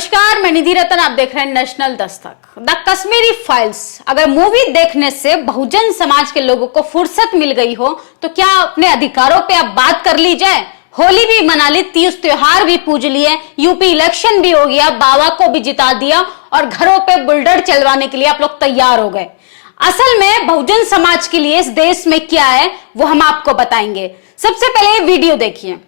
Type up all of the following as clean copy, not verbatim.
नमस्कार, मैं निधि रतन, आप देख रहे हैं national Dastak. The Kashmiri files. अगर मूवी देखने से बहुजन समाज के लोगों को फुर्सत मिल गई हो तो क्या अपने अधिकारों पे अब बात कर ली जाए। होली भी मना ली, तीज त्योहार भी पूज लिए, यूपी इलेक्शन भी हो गया, बाबा को भी जिता दिया और घरों पे बुलडोजर चलवाने के लिए आप लोग तैयार हो गए। असल में बहुजन समाज के लिए इस देश में क्या है वो हम आपको बताएंगे। सबसे पहले ये वीडियो देखिए।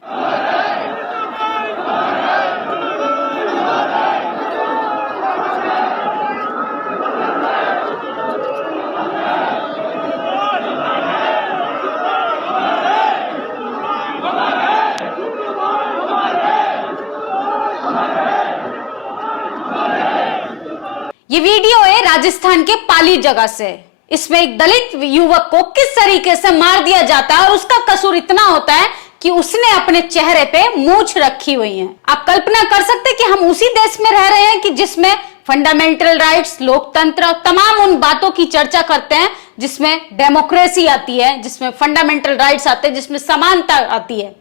ये वीडियो है राजस्थान के पाली जगह से। इसमें एक दलित युवक को किस तरीके से मार दिया जाता है और उसका कसूर इतना होता है कि उसने अपने चेहरे पे मूंछ रखी हुई है। आप कल्पना कर सकते हैं कि हम उसी देश में रह रहे हैं कि जिसमें फंडामेंटल राइट्स, लोकतंत्र और तमाम उन बातों की चर्चा करते हैं जिसमें डेमोक्रेसी आती है, जिसमें फंडामेंटल राइट्स आते हैं, जिसमें समानता आती है।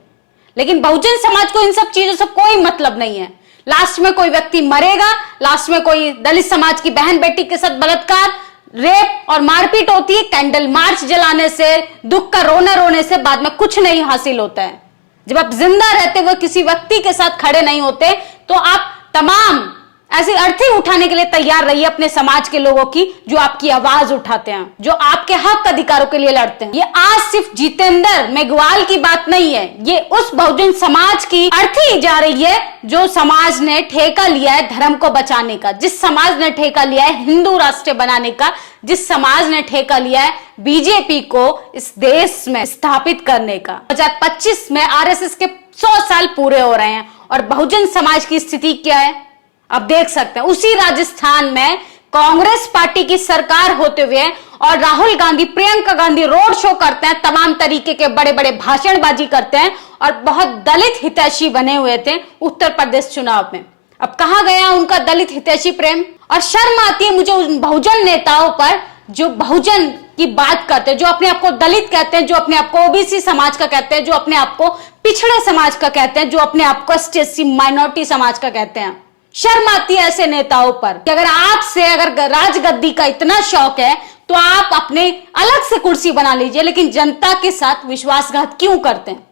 लेकिन बहुजन समाज को इन सब चीजों से कोई मतलब नहीं है। लास्ट में कोई व्यक्ति मरेगा, लास्ट में कोई दलित समाज की बहन बेटी के साथ बलात्कार, रेप और मारपीट होती है। कैंडल मार्च जलाने से, दुख का रोना रोने से बाद में कुछ नहीं हासिल होता है। जब आप जिंदा रहते हुए किसी व्यक्ति के साथ खड़े नहीं होते तो आप तमाम ऐसी अर्थी उठाने के लिए तैयार रहिए अपने समाज के लोगों की जो आपकी आवाज उठाते हैं, जो आपके हक अधिकारों के लिए लड़ते हैं। ये आज सिर्फ जितेंद्र मेघवाल की बात नहीं है, ये उस बहुजन समाज की अर्थी जा रही है जो समाज ने ठेका लिया है धर्म को बचाने का, जिस समाज ने ठेका लिया है हिंदू राष्ट्र बनाने का, जिस समाज ने ठेका लिया है बीजेपी को इस देश में स्थापित करने का। 2025 में आरएसएस के 100 साल पूरे हो रहे हैं और बहुजन समाज की स्थिति क्या है अब देख सकते हैं। उसी राजस्थान में कांग्रेस पार्टी की सरकार होते हुए और राहुल गांधी, प्रियंका गांधी रोड शो करते हैं, तमाम तरीके के बड़े बड़े भाषणबाजी करते हैं और बहुत दलित हितैषी बने हुए थे उत्तर प्रदेश चुनाव में। अब कहां गया उनका दलित हितैषी प्रेम। और शर्म आती है मुझे उन बहुजन नेताओं पर जो बहुजन की बात करते हैं, जो अपने आप को दलित कहते हैं, जो अपने आप को ओबीसी समाज का कहते हैं, जो अपने आप को पिछड़े समाज का कहते हैं, जो अपने आप को एसटी माइनॉरिटी समाज का कहते हैं। शर्म आती है ऐसे नेताओं पर कि अगर राजगद्दी का इतना शौक है तो आप अपने अलग से कुर्सी बना लीजिए, लेकिन जनता के साथ विश्वासघात क्यों करते हैं।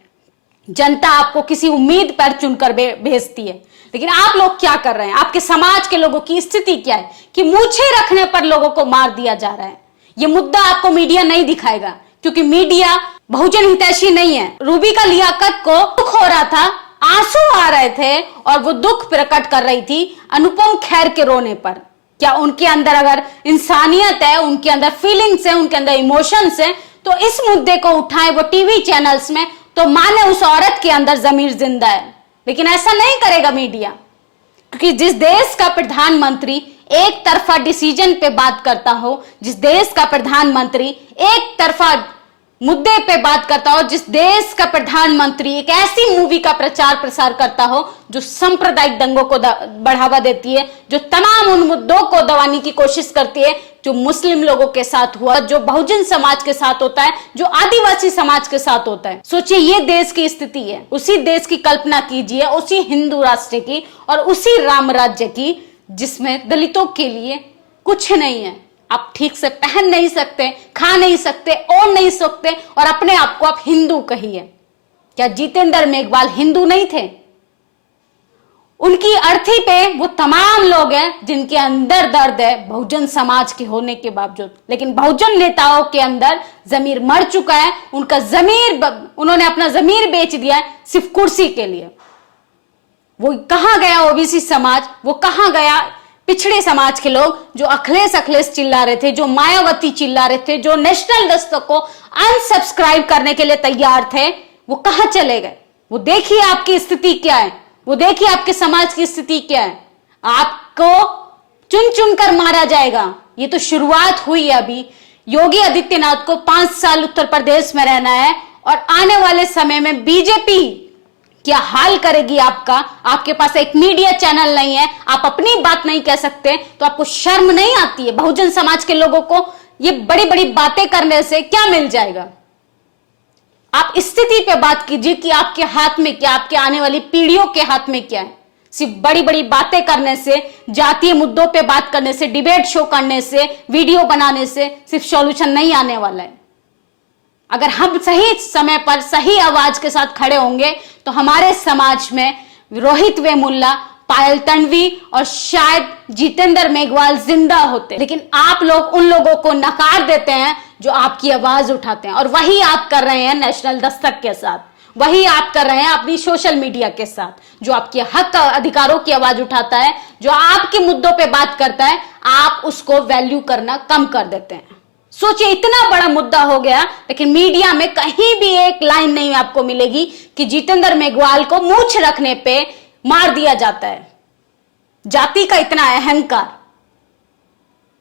जनता आपको किसी उम्मीद पर चुनकर भेजती है, लेकिन आप लोग क्या कर रहे हैं। आपके समाज के लोगों की स्थिति क्या है कि मूछें रखने पर लोगों को मार दिया जा रहा है। यह मुद्दा आपको मीडिया नहीं दिखाएगा क्योंकि मीडिया बहुजन हितैषी नहीं है। रूबी का लियाकत को दुख हो रहा था, आंसू आ रहे थे और वो दुख प्रकट कर रही थी अनुपम खेर के रोने पर। क्या उनके अंदर अगर इंसानियत है, उनके अंदर फीलिंग्स है, उनके अंदर इमोशंस है तो इस मुद्दे को उठाएं वो टीवी चैनल्स में तो माने उस औरत के अंदर जमीर जिंदा है। लेकिन ऐसा नहीं करेगा मीडिया, क्योंकि जिस देश का प्रधानमंत्री एक तरफा डिसीजन पे बात करता हो, जिस देश का प्रधानमंत्री एक तरफा मुद्दे पे बात करता हो, जिस देश का प्रधानमंत्री एक ऐसी मूवी का प्रचार प्रसार करता हो जो सांप्रदायिक दंगों को बढ़ावा देती है, जो तमाम उन मुद्दों को दबाने की कोशिश करती है जो मुस्लिम लोगों के साथ हुआ, जो बहुजन समाज के साथ होता है, जो आदिवासी समाज के साथ होता है। सोचिए ये देश की स्थिति है। उसी देश की कल्पना कीजिए, उसी हिंदू राष्ट्र की और उसी राम राज्य की जिसमें दलितों के लिए कुछ नहीं है। आप ठीक से पहन नहीं सकते, खा नहीं सकते, ओढ़ नहीं सकते और अपने आप को आप हिंदू कहिए। क्या जितेंद्र मेघवाल हिंदू नहीं थे? उनकी अर्थी पे वो तमाम लोग हैं जिनके अंदर दर्द है बहुजन समाज के होने के बावजूद। लेकिन बहुजन नेताओं के अंदर जमीर मर चुका है। उनका जमीर, उन्होंने अपना जमीर बेच दिया है सिर्फ कुर्सी के लिए। वो कहां गया ओबीसी समाज, वो कहां गया पिछड़े समाज के लोग जो अखिलेश अखिलेश चिल्ला रहे थे, जो मायावती चिल्ला रहे थे, जो नेशनल दस्तक को अनसब्सक्राइब करने के लिए तैयार थे, वो कहां चले गए। वो देखिए आपकी स्थिति क्या है, वो देखिए आपके समाज की स्थिति क्या है। आपको चुन चुन कर मारा जाएगा। ये तो शुरुआत हुई है। अभी योगी आदित्यनाथ को 5 साल उत्तर प्रदेश में रहना है और आने वाले समय में बीजेपी क्या हाल करेगी आपका। आपके पास एक मीडिया चैनल नहीं है, आप अपनी बात नहीं कह सकते तो आपको शर्म नहीं आती है। बहुजन समाज के लोगों को ये बड़ी बड़ी बातें करने से क्या मिल जाएगा। आप स्थिति पे बात कीजिए कि आपके हाथ में क्या, आपके आने वाली पीढ़ियों के हाथ में क्या है। सिर्फ बड़ी बड़ी बातें करने से, जातीय मुद्दों पे बात करने से, डिबेट शो करने से, वीडियो बनाने से सिर्फ सॉल्यूशन नहीं आने वाला है। अगर हम सही समय पर सही आवाज के साथ खड़े होंगे तो हमारे समाज में रोहित वेमुल्ला, पायल तन्वी और शायद जितेंद्र मेघवाल जिंदा होते। लेकिन आप लोग उन लोगों को नकार देते हैं जो आपकी आवाज उठाते हैं, और वही आप कर रहे हैं नेशनल दस्तक के साथ, वही आप कर रहे हैं अपनी सोशल मीडिया के साथ। जो आपके हक अधिकारों की आवाज उठाता है, जो आपके मुद्दों पे बात करता है, आप उसको वैल्यू करना कम कर देते हैं। सोचिए, इतना बड़ा मुद्दा हो गया, लेकिन मीडिया में कहीं भी एक लाइन नहीं आपको मिलेगी कि जितेंद्र मेघवाल को मूंछ रखने पे मार दिया जाता है। जाति का इतना अहंकार,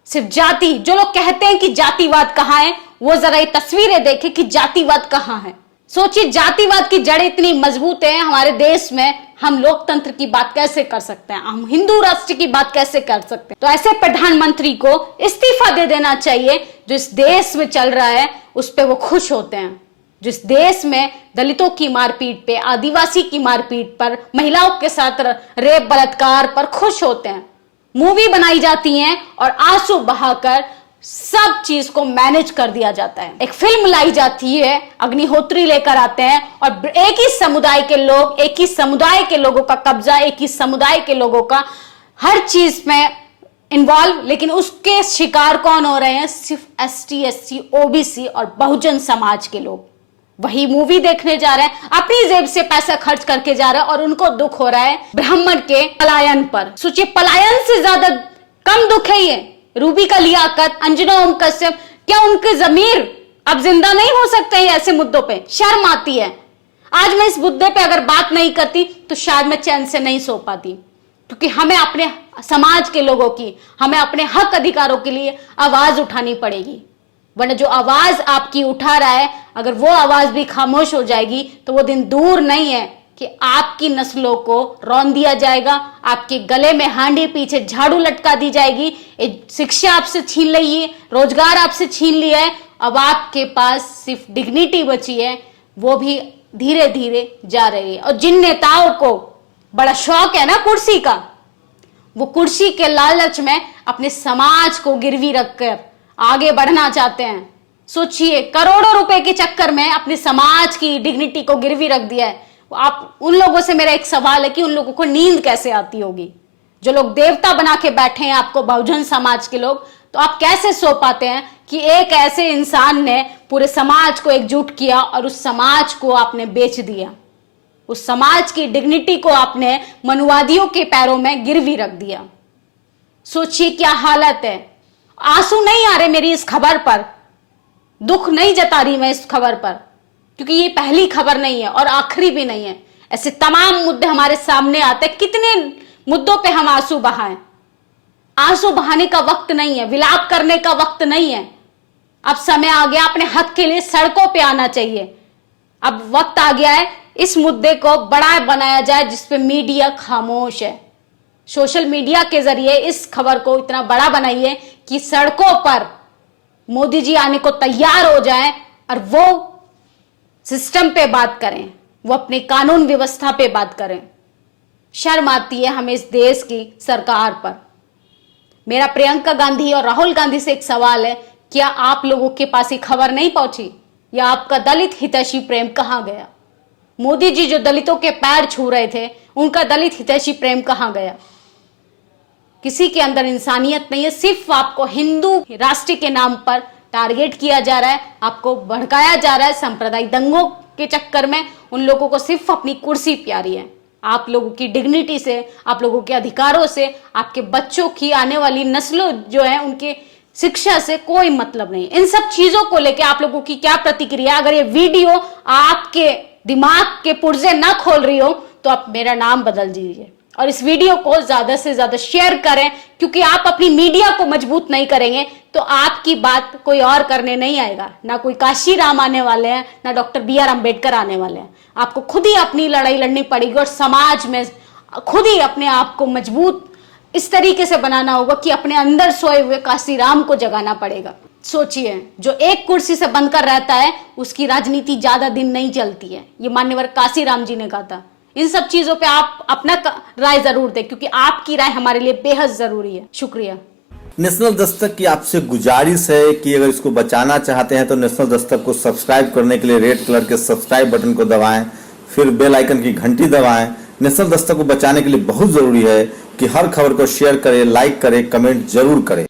सिर्फ जाति। जो लोग कहते हैं कि जातिवाद कहां है, वो जरा ये तस्वीरें देखें कि जातिवाद कहां है। सोचिए, जातिवाद की जड़ इतनी मजबूत है हमारे देश में, हम लोकतंत्र की बात कैसे कर सकते हैं, हम हिंदू राष्ट्र की बात कैसे कर सकते हैं। तो ऐसे प्रधानमंत्री को इस्तीफा दे देना चाहिए। जो इस देश में चल रहा है उस पे वो खुश होते हैं। जिस देश में दलितों की मारपीट पे, आदिवासी की मारपीट पर, महिलाओं के साथ रेप बलात्कार पर खुश होते हैं। मूवी बनाई जाती है और आंसू बहाकर सब चीज को मैनेज कर दिया जाता है। एक फिल्म लाई जाती है, अग्निहोत्री लेकर आते हैं और एक ही समुदाय के लोग, एक ही समुदाय के लोगों का कब्जा, एक ही समुदाय के लोगों का हर चीज में इन्वॉल्व। लेकिन उसके शिकार कौन हो रहे हैं? सिर्फ एसटी, एससी, ओबीसी और बहुजन समाज के लोग। वही मूवी देखने जा रहे हैं, अपनी जेब से पैसा खर्च करके जा रहे हैं, और उनको दुख हो रहा है ब्राह्मण के पलायन पर। सोचिए, पलायन से ज्यादा कम दुख है ये। रूबी का लियाकत, अंजना ओम कश्यप, क्या उनके जमीर अब जिंदा नहीं हो सकते हैं ऐसे मुद्दों पे? शर्म आती है। आज मैं इस मुद्दे पे अगर बात नहीं करती तो शायद मैं चैन से नहीं सो पाती, क्योंकि हमें अपने समाज के लोगों की, हमें अपने हक अधिकारों के लिए आवाज उठानी पड़ेगी। वरना जो आवाज आपकी उठा रहा है, अगर वो आवाज भी खामोश हो जाएगी तो वो दिन दूर नहीं है कि आपकी नस्लों को रौंद दिया जाएगा, आपके गले में हांडी, पीछे झाड़ू लटका दी जाएगी, शिक्षा आपसे छीन ली है, रोजगार आपसे छीन लिया है। अब आपके पास सिर्फ डिग्निटी बची है, वो भी धीरे धीरे जा रही है। और जिन नेताओं को बड़ा शौक है ना कुर्सी का, वो कुर्सी के लालच में अपने समाज को गिरवी रखकर आगे बढ़ना चाहते हैं। सोचिए, करोड़ों रुपए के चक्कर में अपने समाज की डिग्निटी को गिरवी रख दिया है। आप उन लोगों से मेरा एक सवाल है कि उन लोगों को नींद कैसे आती होगी? जो लोग देवता बना के बैठे हैं आपको, बहुजन समाज के लोग, तो आप कैसे सो पाते हैं कि एक ऐसे इंसान ने पूरे समाज को एकजुट किया और उस समाज को आपने बेच दिया, उस समाज की डिग्निटी को आपने मनुवादियों के पैरों में गिरवी रख दिया। सोचिए क्या हालत है। आंसू नहीं आ रहे मेरी इस खबर पर, दुख नहीं जता रही मैं इस खबर पर, क्योंकि ये पहली खबर नहीं है और आखिरी भी नहीं है। ऐसे तमाम मुद्दे हमारे सामने आते हैं। कितने मुद्दों पे हम आंसू बहाएं? आंसू बहाने का वक्त नहीं है, विलाप करने का वक्त नहीं है। अब समय आ गया, अपने हक के लिए सड़कों पे आना चाहिए। अब वक्त आ गया है इस मुद्दे को बड़ा बनाया जाए जिसपे मीडिया खामोश है। सोशल मीडिया के जरिए इस खबर को इतना बड़ा बनाइए कि सड़कों पर मोदी जी आने को तैयार हो जाएं और वो सिस्टम पे बात करें, वो अपने कानून व्यवस्था पे बात करें। शर्म आती है हमें इस देश की सरकार पर। मेरा प्रियंका गांधी और राहुल गांधी से एक सवाल है, क्या आप लोगों के पास ये खबर नहीं पहुंची, या आपका दलित हितैषी प्रेम कहां गया? मोदी जी जो दलितों के पैर छू रहे थे, उनका दलित हितैषी प्रेम कहां गया? किसी के अंदर इंसानियत नहीं है। सिर्फ आपको हिंदू राष्ट्र के नाम पर टारगेट किया जा रहा है, आपको भड़काया जा रहा है। सांप्रदायिक दंगों के चक्कर में उन लोगों को सिर्फ अपनी कुर्सी प्यारी है। आप लोगों की डिग्निटी से, आप लोगों के अधिकारों से, आपके बच्चों की आने वाली नस्लों जो है उनके शिक्षा से कोई मतलब नहीं। इन सब चीजों को लेकर आप लोगों की क्या प्रतिक्रिया? अगर ये वीडियो आपके दिमाग के पुर्जे ना खोल रही हो तो आप मेरा नाम बदल दीजिए और इस वीडियो को ज्यादा से ज्यादा शेयर करें, क्योंकि आप अपनी मीडिया को मजबूत नहीं करेंगे तो आपकी बात कोई और करने नहीं आएगा। ना कोई काशी राम आने वाले हैं, ना डॉक्टर BR अम्बेडकर आने वाले हैं। आपको खुद ही अपनी लड़ाई लड़नी पड़ेगी और समाज में खुद ही अपने आप को मजबूत इस तरीके से बनाना होगा कि अपने अंदर सोए हुए काशी राम को जगाना पड़ेगा। सोचिए, जो एक कुर्सी से बनकर रहता है उसकी राजनीति ज्यादा दिन नहीं चलती है। ये मान्यवर काशी राम जी ने कहा था। इन सब चीजों पे आप अपना राय जरूर दें, क्योंकि आपकी राय हमारे लिए बेहद जरूरी है। शुक्रिया। नेशनल दस्तक की आपसे गुजारिश है कि अगर इसको बचाना चाहते हैं तो नेशनल दस्तक को सब्सक्राइब करने के लिए रेड कलर के सब्सक्राइब बटन को दबाएं, फिर बेल आइकन की घंटी दबाएं। नेशनल दस्तक को बचाने के लिए बहुत जरूरी है कि हर खबर को शेयर करें, लाइक करें, कमेंट जरूर करें।